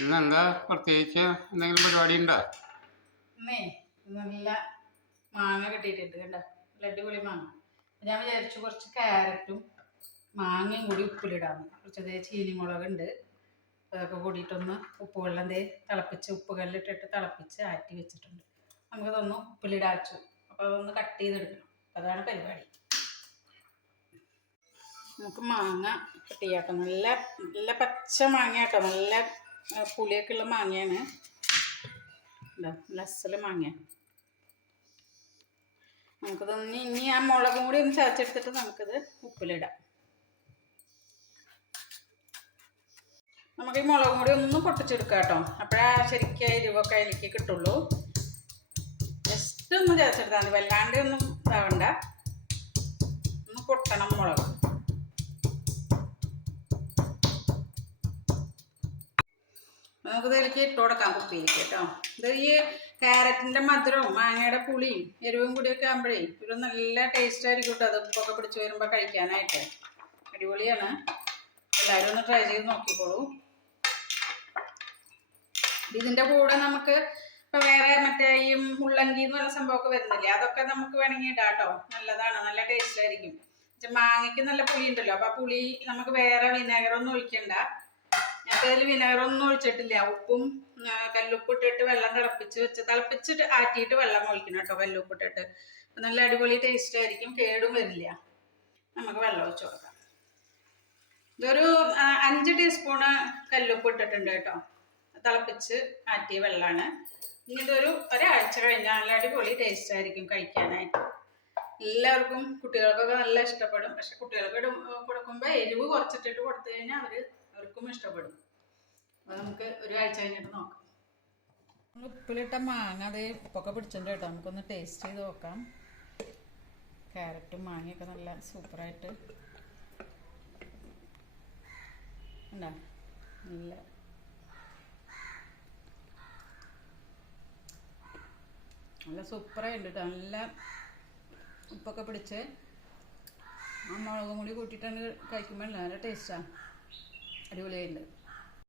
ഇന്നെന്താ പ്രത്യേകിച്ച് എന്തെങ്കിലും പരിപാടി ഉണ്ടോ ഇന്നേ നല്ല മാങ്ങ കിട്ടിയിട്ടുണ്ട് കണ്ടോ? നല്ല അടിപൊളി മാങ്ങ. ഞാൻ വിചാരിച്ചു കുറച്ച് ക്യാരറ്റും മാങ്ങയും കൂടി ഉപ്പിലിടാമെന്ന് കുറച്ച് ചീനിമുളകുണ്ട്. അതൊക്കെ കൂടിയിട്ടൊന്ന് ഉപ്പ് വെള്ളം ദേ തിളപ്പിച്ച് ഉപ്പ് കല്ലിട്ടിട്ട് തിളപ്പിച്ച് ആറ്റി വെച്ചിട്ടുണ്ട്. നമുക്കതൊന്ന് ഉപ്പിലിടാച്ചു അപ്പോൾ അതൊന്ന് കട്ട് ചെയ്തെടുക്കണം. അതാണ് പരിപാടി. നമുക്ക് മാങ്ങ കട്ട് നല്ല നല്ല പച്ച മാങ്ങ കേട്ടോ നല്ല പുളിയൊക്കെ ഉള്ള മാങ്ങയാണ്. അസൽ മാങ്ങ. നമുക്കിതൊന്ന് ഇനി ആ മുളകും കൂടി ഒന്ന് ചതച്ചെടുത്തിട്ട് നമുക്കിത് ഉപ്പിലിടാം. നമുക്ക് ഈ മുളകും കൂടി ഒന്ന് പൊട്ടിച്ചെടുക്കാം കേട്ടോ. അപ്പോഴാ ശരിക്കും എരിവൊക്കെ എനിക്ക് കിട്ടുള്ളൂ. ജസ്റ്റ് ഒന്ന് ചതച്ചെടുത്താൽ മതി. വല്ലാണ്ട് ഒന്നും ഇതാവണ്ട. ഒന്ന് പൊട്ടണം മുളക്. നമുക്ക് ഇതിലേക്ക് ഇട്ട് കൊടുക്കാം കേട്ടോ. ഇത് ഈ ക്യാരറ്റിന്റെ മധുരവും മാങ്ങയുടെ പുളിയും എരിവും കൂടിയൊക്കെ ആകുമ്പോഴേ ഒരു നല്ല ടേസ്റ്റ് ആയിരിക്കും കേട്ടോ അത് ഉപ്പൊക്കെ പിടിച്ച് വരുമ്പോൾ കഴിക്കാനായിട്ട്. അടിപൊളിയാണ്. എല്ലാവരും ഒന്ന് ട്രൈ ചെയ്ത് നോക്കിക്കോളൂ. ഇതിന്റെ കൂടെ നമുക്ക് ഇപ്പം വേറെ മറ്റേ ഈ മുള്ളങ്കി എന്ന് പറഞ്ഞ സംഭവമൊക്കെ വരുന്നില്ലേ? അതൊക്കെ നമുക്ക് വേണമെങ്കിൽ ഇടാം കേട്ടോ. നല്ലതാണ് നല്ല ടേസ്റ്റ് ആയിരിക്കും. മാങ്ങയ്ക്ക് നല്ല പുളി ഉണ്ടല്ലോ അപ്പം ആ പുളി നമുക്ക് വേറെ വിനാഗറൊന്നും ഒഴിക്കണ്ട. ഞാൻ അതിൽ വിനഗറൊന്നും ഒഴിച്ചിട്ടില്ല. ഉപ്പും കല്ലുപ്പിട്ടിട്ട് വെള്ളം തിളപ്പിച്ച് വെച്ച് തിളപ്പിച്ചിട്ട് ആറ്റിയിട്ട് വെള്ളം ഒഴിക്കണം കേട്ടോ കല്ലുപ്പിട്ടിട്ട്. നല്ല അടിപൊളി ടേസ്റ്റ് ആയിരിക്കും കേടും വരില്ല. നമുക്ക് വെള്ളം ഒഴിച്ചു കൊടുക്കാം. ഇതൊരു അഞ്ച് ടീസ്പൂണ് കല്ലുപ്പ് ഇട്ടിട്ടുണ്ട് കേട്ടോ. തിളപ്പിച്ച് ആറ്റിയ വെള്ളമാണ് ഇനി ഇതൊരു ഒരാഴ്ച കഴിഞ്ഞാൽ നല്ല അടിപൊളി ടേസ്റ്റ് ആയിരിക്കും കഴിക്കാനായിട്ട്. എല്ലാവർക്കും കുട്ടികൾക്കൊക്കെ നല്ല ഇഷ്ടപ്പെടും. പക്ഷെ കുട്ടികൾക്ക് കൊടുക്കുമ്പോൾ എരിവ് കുറച്ചിട്ടിട്ട് കൊടുത്തു കഴിഞ്ഞാൽ അവർ അവർക്കും ഇഷ്ടപ്പെടും. അത് നമുക്ക് ഒരാഴ്ച കഴിഞ്ഞിട്ട് നോക്കാം. ഉപ്പിലിട്ട മാങ്ങ അതേ ഉപ്പൊക്കെ പിടിച്ചിട്ടുണ്ട് കേട്ടോ. നമുക്കൊന്ന് ടേസ്റ്റ് ചെയ്ത് നോക്കാം. ക്യാരറ്റും മാങ്ങയൊക്കെ നല്ല സൂപ്പറായിട്ട്. ഉണ്ടോ നല്ല നല്ല സൂപ്പറായിട്ടുണ്ട് കേട്ടോ. നല്ല ഉപ്പൊക്കെ പിടിച്ച് ആ മുളകും കൂടി കൂട്ടിയിട്ടാണ് കഴിക്കുമ്പോൾ നല്ല ടേസ്റ്റാണ് അടിപൊളിയായിട്ടുണ്ട്.